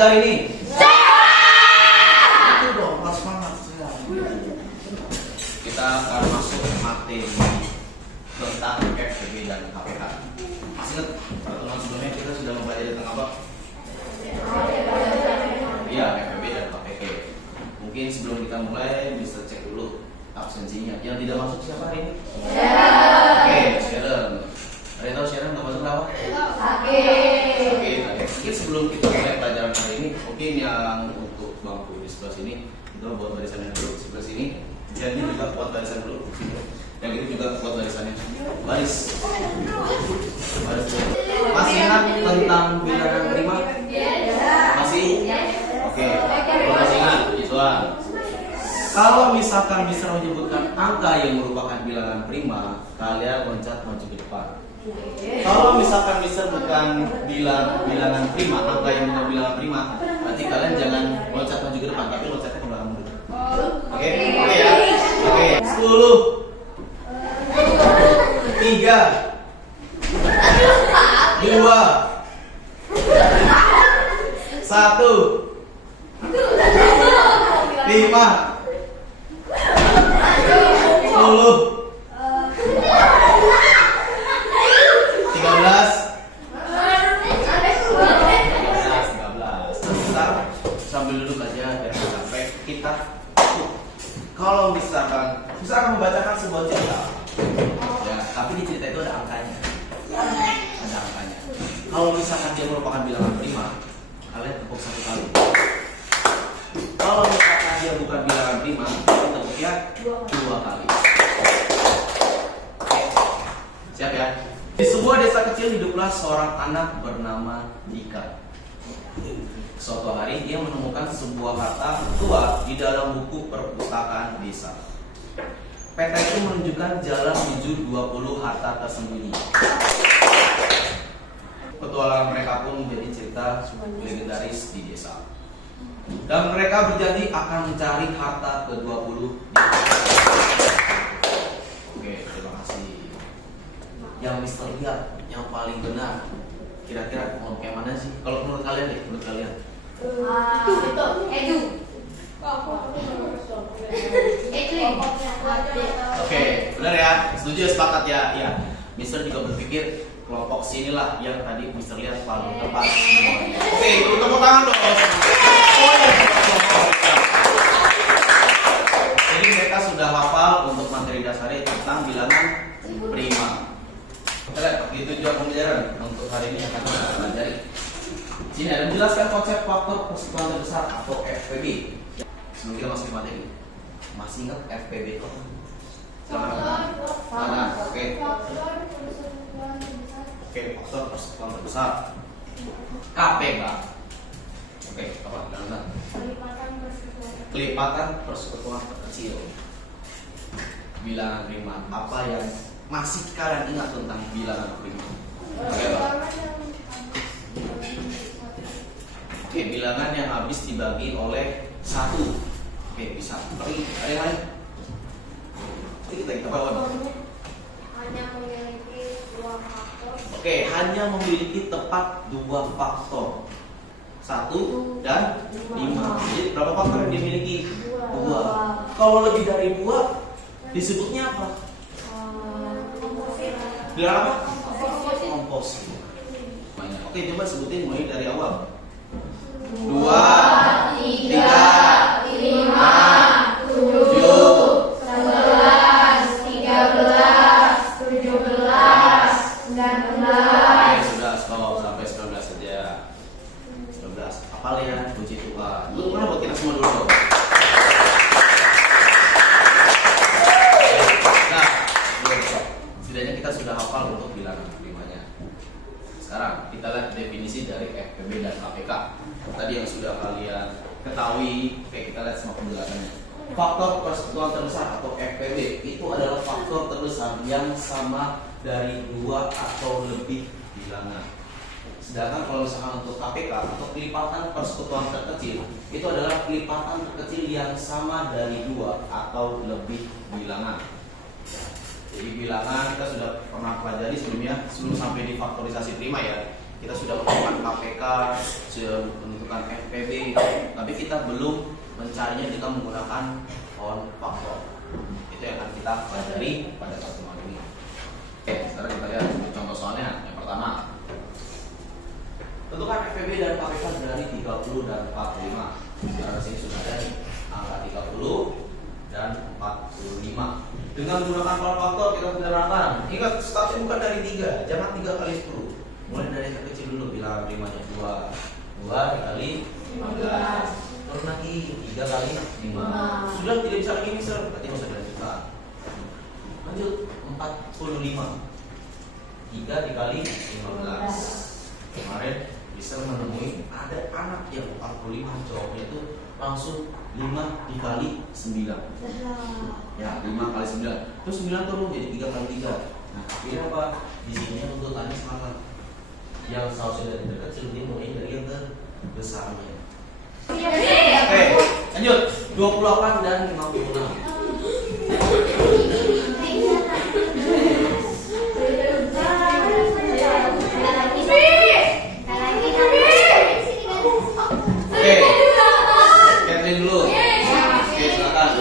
belajar ini? Itu dong, pas banget. Kita akan masuk materi tentang FPB dan KPK. Masih ingat pertemuan sebelumnya kita sudah mempelajari tentang apa? Iya, FPB dan KPK. Mungkin sebelum kita mulai bisa cek dulu absensinya. Yang tidak masuk siapa hari ini? Oke, Sharon. Ada yang tahu Sharon nggak masuk apa? Oke. Mungkin sebelum kita mulai pelajaran hari ini, mungkin yang untuk bangku di sebelah sini kita buat barisannya dulu sebelah sini. Yang ini juga buat barisan dulu. Yang ini juga buat barisannya. Baris. Masih ingat tentang bilangan prima? Masih? Oke. Masih ingat? Ituan. Kalau misalkan bisa menyebutkan angka yang merupakan bilangan prima, kalian loncat maju ke depan. Kalau misalkan bisa bukan bilangan prima, angka yang bukan bilangan prima, berarti kalian jangan loncat maju ke depan, tapi loncatnya ke belakang dulu. Oke ya. Oke. 10, 3, 2, 1, 5, 10, 13, sambil duduk aja biar sampai kita. Kalau misalkan membacakan sebuah cerita, ya, tapi di cerita itu ada angkanya. Ada angkanya. Kalau misalkan dia merupakan bilangan prima, kalian tepuk 1 kali. Kalau misalkan dia bukan bilangan prima, kalian tepuknya 2 kali. Oke. Siap ya? Di sebuah desa kecil hiduplah seorang anak bernama Dika. Suatu hari dia menemukan sebuah harta tua di dalam buku perpustakaan desa. Peta itu menunjukkan jalan menuju 20 harta tersembunyi. Petualangan mereka pun menjadi cerita legendaris di desa. Dan mereka berjanji akan mencari harta ke-20. Oke, terima kasih. Yang Mister lihat yang paling benar, kira-kira mau kayak mana sih? Kalau menurut kalian deh, menurut kalian? Edu. Oke, benar ya? Setuju ya, sepakat ya? Iya. Mister juga berpikir kelompok sinilah yang tadi Mister lihat paling tepat. Oke, itu tepuk tangan dong. Jadi mereka sudah hafal untuk materi dasarnya tentang bilangan prima. Kita lihat di tujuan pembelajaran untuk hari ini akan kita pelajari. Sini ada menjelaskan konsep faktor persekutuan terbesar atau FPB. Sebelum kita masuk ke materi, masih ingat FPB itu? Selamat. Oke. Oke, faktor persekutuan terbesar. KPK. Oke, apa? Dengar. Kelipatan persekutuan terkecil. Bilangan prima. Apa yang masih kalian ingat tentang bilangan prima? Oke, Pak. Oke, bilangan yang habis dibagi oleh 1. Oke, bisa. Tapi ada yang lain? Kita bawa. Hanya memiliki 2 faktor. Oke, hanya memiliki tepat 2 faktor. 1 dan 5. Jadi berapa faktor yang dimiliki? 2. Kalau lebih dari 2 disebutnya apa? Bilangan apa? Komposit. Oke, coba sebutin mulai dari awal. 2, 3, 5, 7, 11, 13, 17, 19. Oke, sudah stop sampai 19 saja. 19. Hafal ya, puji Tuhan. Lu mana buat kita semua dulu. Nah, setidaknya kita sudah hafal untuk bilangan primanya. Sekarang kita lihat definisi dari FPB dan KPK. Tadi yang sudah kalian ketahui, oke, kita lihat semua penjelasannya. Faktor persekutuan terbesar atau FPB itu adalah faktor terbesar yang sama dari 2 atau lebih bilangan. Sedangkan kalau misalkan untuk KPK atau kelipatan persekutuan terkecil, itu adalah kelipatan terkecil yang sama dari 2 atau lebih bilangan. Jadi bilangan kita sudah pernah pelajari sebelumnya, sebelum sampai di faktorisasi prima ya. kita sudah menentukan KPK, sudah menentukan FPB, tapi kita belum mencarinya dengan menggunakan on faktor. Itu yang akan kita pelajari pada pertemuan ini. Oke, sekarang kita lihat contoh soalnya. Yang pertama, tentukan FPB dan KPK dari 30 dan 45. Sekarang di sini sudah ada nih, angka 30 dan 45. Dengan menggunakan pola faktor kita sederhanakan. Ingat, startnya bukan dari 3, jangan 3 kali 10. Mulai dari yang terkecil dulu, bilang rimanya 2 dikali 15. Terus lagi 3 kali 5. Sudah tidak bisa lagi misal, berarti nggak usah dilanjutkan. Lanjut 45. 3 dikali 15. Kemarin bisa menemui ada anak yang 45, jawabnya itu langsung 5 dikali 9. Ya, 5 kali 9. Terus 9 turun jadi 3 kali 3. Nah, akhirnya apa? Di sini untuk tanya semangat. Yang seharusnya dari terkecil dia mulai dari yang terbesarnya. Oke, lanjut. 28 dan 56. Oke, Catherine dulu. Oke, silakan.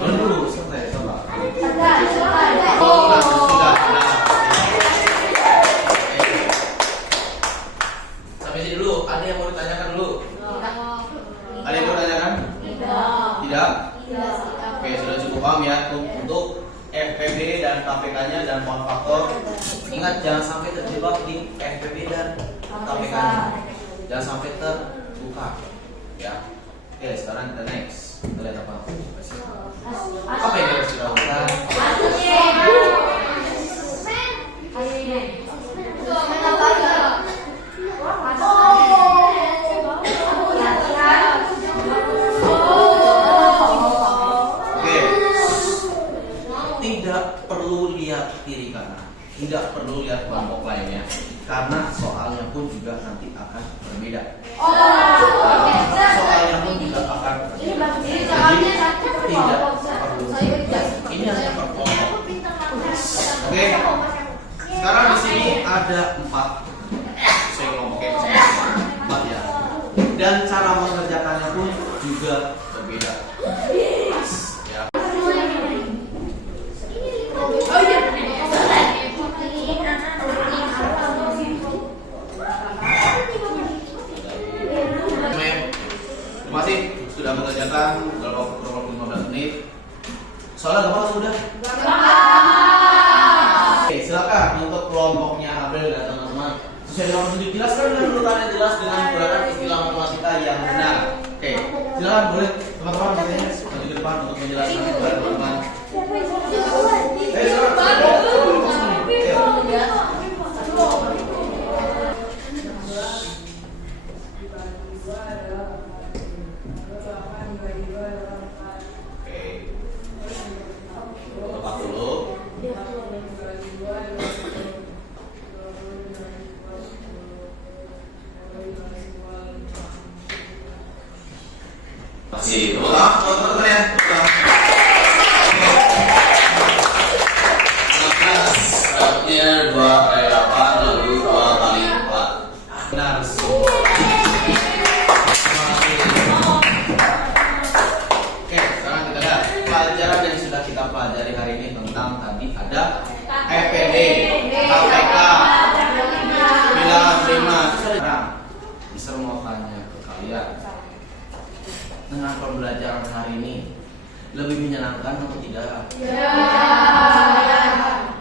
Mana dulu? Selesai, coba. Sudah. Nah. Sampai sini dulu. Ada yang mau ditanyakan dulu? Ada yang mau ditanyakan? Tidak. Oke, sudah cukup paham ya untuk FPB dan KPK-nya dan pola faktor. Ingat, jangan sampai terjebak di FPB dan KPK-nya. Jangan sampai terbuka. Ya. Oke, sekarang kita next. Kita lihat apa? Apa yang harus dilakukan? Tidak perlu lihat kiri kanan, tidak perlu lihat kelompok lainnya, karena soalnya pun juga nanti akan berbeda. Soalnya pun juga akan berbeda. Jadi tidak perlu. Ini hanya per kelompok. Oke. Sekarang di sini ada 4. Saya kelompoknya 4 ya. Dan cara mengerjakannya pun juga berbeda. Ya. Terima kasih sudah mengerjakan dalam waktu kurang lebih 15 menit. Soalnya gampang atau udah? Oke, silakan untuk kelompoknya Abel dan teman-teman. Sesuai dengan petunjuk, jelaskan dengan urutan yang jelas dengan menggunakan istilah matematika yang benar. Oke, silakan boleh teman-teman bertanya maju ke depan untuk menjelaskan kepada teman-teman. Masih, teman-teman ya. 11, dapatnya 2 kali 8 lalu 2 kali 4. Benar semua. Oke, sekarang kita lihat pelajaran yang sudah kita pelajari hari ini tentang tadi ada FPB, KPK, bilangan prima. Sekarang bisa mau tanya ke kalian, dengan pembelajaran hari ini lebih menyenangkan atau tidak?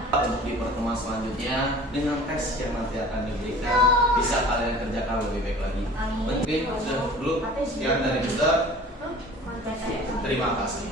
Untuk di pertemuan selanjutnya dengan tes yang nanti akan diberikan bisa kalian kerjakan lebih baik lagi. Mungkin sudah dulu sekian dari kita. Terima kasih.